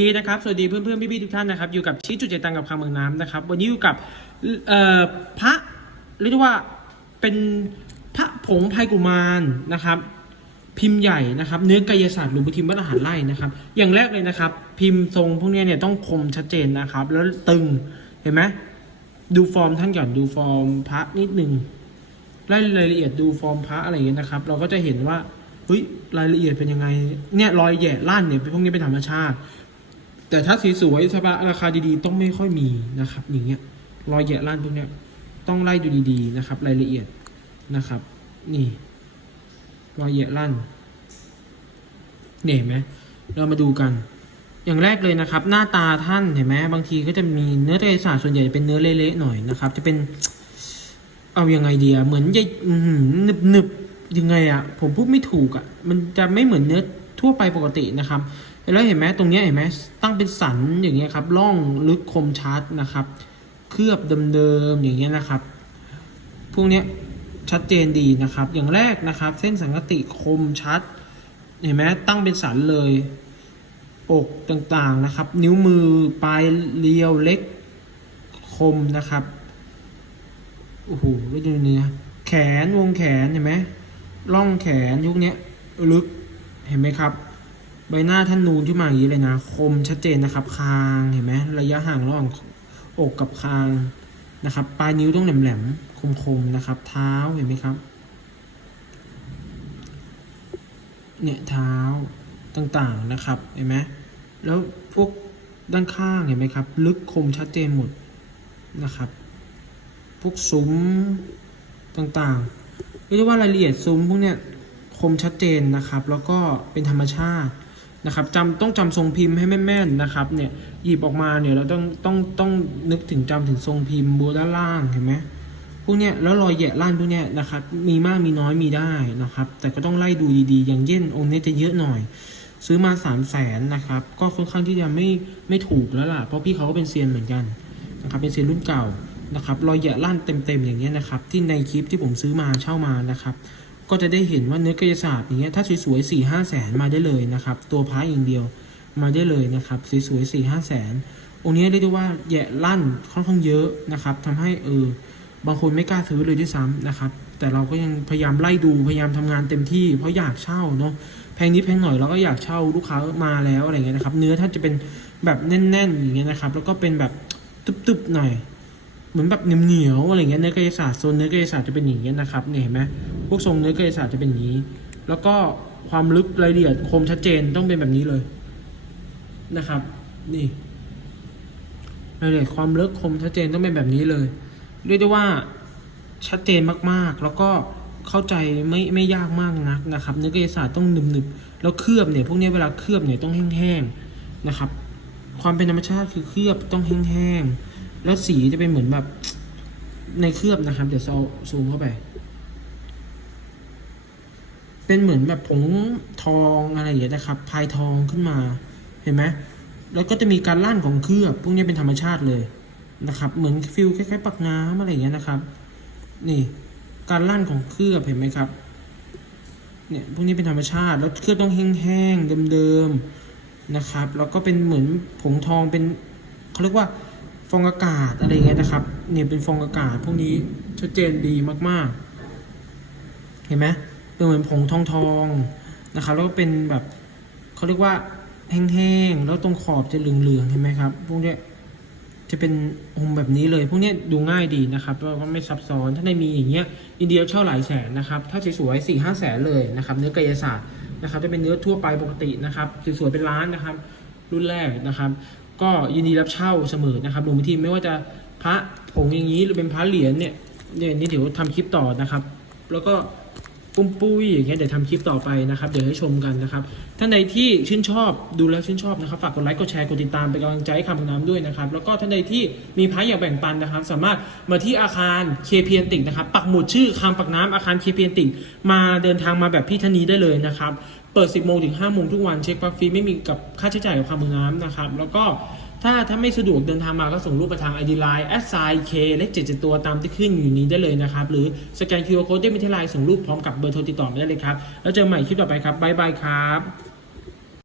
ดีนะครับสวัสดีเพื่อนเพื่อนพี่พี่ๆทุกท่านนะครับอยู่กับชี้จุดใจตังกับคำเมืองน้ำนะครับ วันนี้อยู่กับพระเรียกว่าเป็นพระผงไพกุมารนะครับ พิมพ์ใหญ่นะครับ เนื้อกายศาสตร์หลวงปู่ทิมวัดอาหารไร่นะครับ อย่างแรกเลยนะครับ พิมพ์ทรงพวกนี้เนี่ยต้องคมชัดเจนนะครับ แล้วตึงเห็นไหมดูฟอร์มท่านก่อนดูฟอร์มพระนิดนึงรายรายละเอียดดูฟอร์มพระอะไรอย่างเงี้ยนะครับ เราก็จะเห็นว่าเฮ้ยรายละเอียดเป็นยังไงเนี่ยรอยแหย่ลั่นเนี่ยพวกนี้เป็นธรรมชาติ แต่ถ้าสีสวยสภาพราคาดีๆ ต้องไม่ค่อยมีนะครับ อย่างเงี้ยรอยแย่ลั่นพวกเนี้ยต้องไล่ดูดีๆนะครับ รายละเอียดนะครับ นี่รอยแย่ลั่นเนี่ยเห็นไหมเรามาดูกัน อย่างแรกเลยนะครับ หน้าตาท่านเห็นไหมบางทีก็จะมีเนื้อตะไคร้ศาส่วนใหญ่จะเป็นเนื้อเละๆหน่อยนะครับ จะเป็น เอายังไงเดียเหมือนใหนึบหนึบๆยังไงอะผมพูดไม่ถูกอะมันจะไม่เหมือนเนื้อ ทั่วไปปกตินะครับ แล้วเห็นไหมตรงนี้เห็นไหมตั้งเป็นสันอย่างเงี้ยครับร่องลึกคมชัดนะครับ เคลือบเดิมๆอย่างเงี้ยนะครับ พวกเนี้ยชัดเจนดีนะครับ อย่างแรกนะครับ เส้นสังกติคมชัด เห็นไหมตั้งเป็นสันเลยอกต่างๆนะครับ นิ้วมือปลายเรียวเล็กคมนะครับโอ้โหดูเนื้อแขนวงแขนเห็นไหมร่องแขนยุคนี้ลึก เห็นไหมครับ ใบหน้าท่านนูนขึ้นมาอย่างนี้เลยนะ คมชัดเจนนะครับ คางเห็นไหมระยะห่างระหว่างอกกับคางนะครับ ปลายนิ้วต้องแหลมๆคมๆนะครับ เท้าเห็นไหมครับ เนี่ยเท้าต่างๆนะครับเห็นไหมแล้วพวกด้านข้างเห็นไหมครับ ลึกคมชัดเจนหมดนะครับ พวกซุ้มต่างๆเรียกว่ารายละเอียดซุ้มพวกเนี้ย คมชัดเจนนะครับ แล้วก็เป็นธรรมชาตินะครับจำต้องจำทรงพิมพ์ให้แม่นๆนะครับเนี่ยหยิบออกมาเนี่ยเราต้องต้องต้องนึกถึงจำถึงทรงพิมพ์บัวด้านล่างเห็นไหมพวกเนี้ยแล้วรอยแย่ล่านพวกเนี้ยนะครับมีมากมีน้อยมีได้นะครับ แต่ก็ต้องไล่ดูดีๆ อย่างเย็นองค์นี้จะเยอะหน่อย ซื้อมาสามแสนนะครับก็ค่อนข้างที่จะไม่ไม่ถูกแล้วล่ะ เพราะพี่เขาก็เป็นเซียนเหมือนกันนะครับเป็นเซียนรุ่นเก่านะครับรอยแย่ล่านเต็มๆอย่างเงี้ยนะครับที่ในคลิปที่ผมซื้อมาเช่ามานะครับ ก็จะได้เห็นว่าเนื้อกายศาสตร์อย่างเงี้ยถ้าสวยๆสี่ห้าแสนมาได้เลยนะครับ ตัวพระอย่างเดียวมาได้เลยนะครับสวยๆสี่ห้าแสนองค์นี้เรียกได้ว่าแย่ลั่นค่อนข้างเยอะนะครับทำให้เออบางคนไม่กล้าซื้อเลยด้วยซ้ำนะครับ แต่เราก็ยังพยายามไล่ดูพยายามทำงานเต็มที่ เพราะอยากเช่าเนาะแพงนิดแพงหน่อยเราก็อยากเช่าลูกค้ามาแล้วอะไรเงี้ยนะครับ เนื้อถ้าจะเป็นแบบแน่นๆอย่างเงี้ยนะครับ แล้วก็เป็นแบบตึบๆหน่อย มือนแบบเหนียวๆอะไรเงี้ยเนื้อกายศาสตร์โซนเนื้อกายศาสตร์จะเป็นอย่างเงี้ยนะครับเนี่ยเห็นไหมพวกทรงเนื้อกายศาสตร์จะเป็นอย่างนี้ แล้วก็ความลึกรายละเอียดคมชัดเจนต้องเป็นแบบนี้เลยนะครับ นี่รายละเอียดความลึกคมชัดเจนต้องเป็นแบบนี้เลยเรียกได้ว่าชัดเจนมากๆ แล้วก็เข้าใจไม่ไม่ยากมากนักนะครับ เนื้อกายศาสตร์ต้องหนึบๆแล้วเคลือบเนี่ยพวกนี้เวลาเคลือบเนี่ยต้องแห้งๆนะครับ ความเป็นธรรมชาติคือเคลือบต้องแห้งๆ แล้วสีจะเป็นเหมือนแบบในเคลือบนะครับ เดี๋ยวเราซูมเข้าไป เป็นเหมือนแบบผงทองอะไรอย่างเงี้ยนะครับ พายทองขึ้นมา เห็นไหมแล้วก็จะมีการลั่นของเคลือบ พวกนี้เป็นธรรมชาติเลยนะครับ เหมือนฟิลคล้ายๆปักน้ำอะไรอย่างเงี้ยนะครับ นี่ การลั่นของเคลือบเห็นไหมครับ เนี่ย พวกนี้เป็นธรรมชาติ แล้วเคลือบต้องแห้งๆเดิมๆนะครับ แล้วก็เป็นเหมือนผงทองเป็นเขาเรียกว่า ฟองอากาศอะไรเงี้ยนะครับ เนี่ยเป็นฟองอากาศพวกนี้ชัดเจนดีมากๆ เห็นไหมเป็นเหมือนผงทองทองนะครับแล้วก็เป็นแบบเขาเรียกว่าแห้งๆ แล้วตรงขอบจะเหลืองๆ เห็นไหมครับ พวกเนี้ยจะเป็นองแบบนี้เลย พวกเนี้ยดูง่ายดีนะครับแล้วก็ไม่ซับซ้อน ถ้าได้มีอย่างเงี้ยอินเดียเช่าหลายแสนนะครับ ถ้าสวยๆสี่ห้าแสนเลยนะครับ เนื้อกายศาสตร์นะครับ จะเป็นเนื้อทั่วไปปกตินะครับ สวยๆ เป็นล้านนะครับ รุ่นแรกนะครับ ก็ยินดีรับเช่าเสมอนะครับรวมไปที่ไม่ว่าจะพระผงอย่างนี้หรือเป็นพระเหรียญเนี่ยเนี่ยนี่เดี๋ยวทำคลิปต่อนะครับ แล้วก็ปุ้มปุ้ยอย่างเงี้ยเดี๋ยวทำคลิปต่อไปนะครับ เดี๋ยวให้ชมกันนะครับ ท่านใดที่ชื่นชอบดูแล้วชื่นชอบนะครับ ฝากกดไลค์กดแชร์กดติดตามเป็นกำลังใจให้คำน้ำด้วยนะครับ แล้วก็ท่านใดที่มีพระอยากแบ่งปันนะครับ สามารถมาที่อาคารเคเพียนติกนะครับ ปักหมุดชื่อคำปักน้ำอาคารเคเพียนติกมาเดินทางมาแบบพี่ธนีได้เลยนะครับ เปิด 10โมงถึง5โมงทุกวันเช็คปักฟรีไม่มีกับค่าใช้จ่ายกับความมือน้ำนะครับ แล้วก็ถ้าถ้าไม่สะดวกเดินทางมาก็ส่งรูปไปทาง ID Line แอดไซเคเลข77ตัวตามที่ขึ้นอยู่นี้ได้เลยนะครับ หรือสแกน QR Code ได้มีที่ไลน์ส่งรูปพร้อมกับเบอร์โทรติดต่อได้เลยครับ แล้วเจอใหม่คลิปต่อไปครับบ๊ายบายครับ